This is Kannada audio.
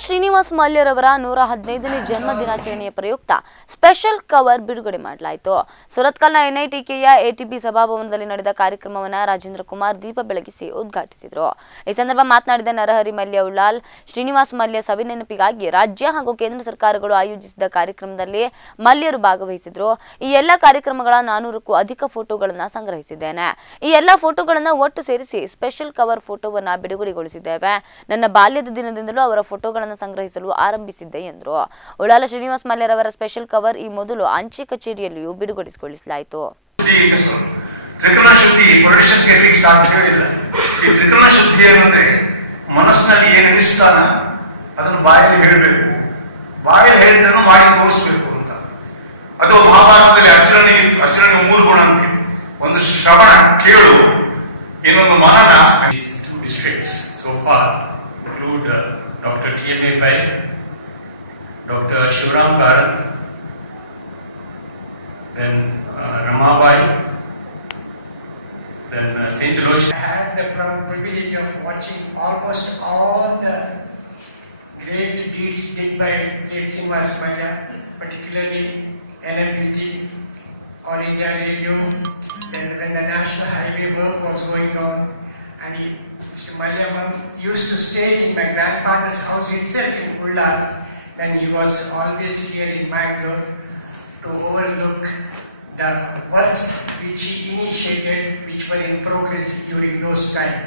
ಶ್ರೀನಿವಾಸ್ ಮಲ್ಯರವರ 115ನೇ ಜನ್ಮ ದಿನಾಚರಣೆಯ ಪ್ರಯುಕ್ತ ಸ್ಪೆಷಲ್ ಕವರ್ ಬಿಡುಗಡೆ ಮಾಡಲಾಯಿತು. ಸುರತ್ಕಲ್ನ ಎನ್ಐಟಿಕೆಯ ಎಟಿಬಿ ಸಭಾಭವನದಲ್ಲಿ ನಡೆದ ಕಾರ್ಯಕ್ರಮವನ್ನು ರಾಜೇಂದ್ರ ಕುಮಾರ್ ದೀಪ ಬೆಳಗಿಸಿ ಉದ್ಘಾಟಿಸಿದರು. ಈ ಸಂದರ್ಭ ಮಾತನಾಡಿದ ನರಹರಿ ಮಲ್ಯ ಉಳ್ಳಾಲ್, ಶ್ರೀನಿವಾಸ್ ಮಲ್ಯ ಸವಿನೆನಪಿಗಾಗಿ ರಾಜ್ಯ ಹಾಗೂ ಕೇಂದ್ರ ಸರ್ಕಾರಗಳು ಆಯೋಜಿಸಿದ ಕಾರ್ಯಕ್ರಮದಲ್ಲಿ ಮಲ್ಯರು ಭಾಗವಹಿಸಿದ್ರು. ಈ ಎಲ್ಲ ಕಾರ್ಯಕ್ರಮಗಳ 400ಕ್ಕೂ ಅಧಿಕ ಫೋಟೋಗಳನ್ನು ಸಂಗ್ರಹಿಸಿದ್ದೇನೆ. ಈ ಎಲ್ಲ ಫೋಟೋಗಳನ್ನು ಒಟ್ಟು ಸೇರಿಸಿ ಸ್ಪೆಷಲ್ ಕವರ್ ಫೋಟೋವನ್ನು ಬಿಡುಗಡೆಗೊಳಿಸಿದ್ದೇವೆ. ನನ್ನ ಬಾಲ್ಯದ ದಿನದಿಂದಲೂ ಅವರ ಫೋಟೋಗಳನ್ನು ಸಂಗ್ರಹಿಸಲು ಆರಂಭಿಸಿದ್ದೆ ಎಂದರು. ಉಳ್ಳಾಲ ಶ್ರೀನಿವಾಸ್ ಮಲ್ಯರವರ ಸ್ಪೆಷಲ್ ಕವರ್ ಈ ಮೊದಲು ಅಂಚೆ ಕಚೇರಿಯಲ್ಲಿಯೂ ಬಿಡುಗಡೆಗೊಳಿಸಲಾಯಿತು. ಮನಸ್ಸಿನಲ್ಲಿ ಏನು ಅನಿಸ್ತಾನ ಅದನ್ನು ಬಾಯಲ್ಲಿ ಹೇಳಬೇಕು, ಬಾಯಲ್ಲಿ ಹೇಳಿದ್ದನ್ನು ಮಾಡಿ ತೋರಿಸಬೇಕು ಅಂತ. ಅದು ಮಹಾಭಾರತದಲ್ಲಿ ಅರ್ಜುನನಿಗೆ 3 ಗುಣ ಅಂತೆ. ಒಂದು ಶ್ರವಣ ಕೇಳು, ಇನ್ನೊಂದು ಮನನ. So far include Dr. T.M.A. Pai, Dr. Shivram Karat, then Ramabai, then St. Aloysius. I had the privilege of watching almost all the great deeds did by late Srinivas Mallya, particularly NMPT, All India Radio, then when the National Highway work was going on, and Mallya used to stay in my grandfather's house itself in Ullar, and he was always here in Mangalore to overlook the works which he initiated, which were in progress during those times.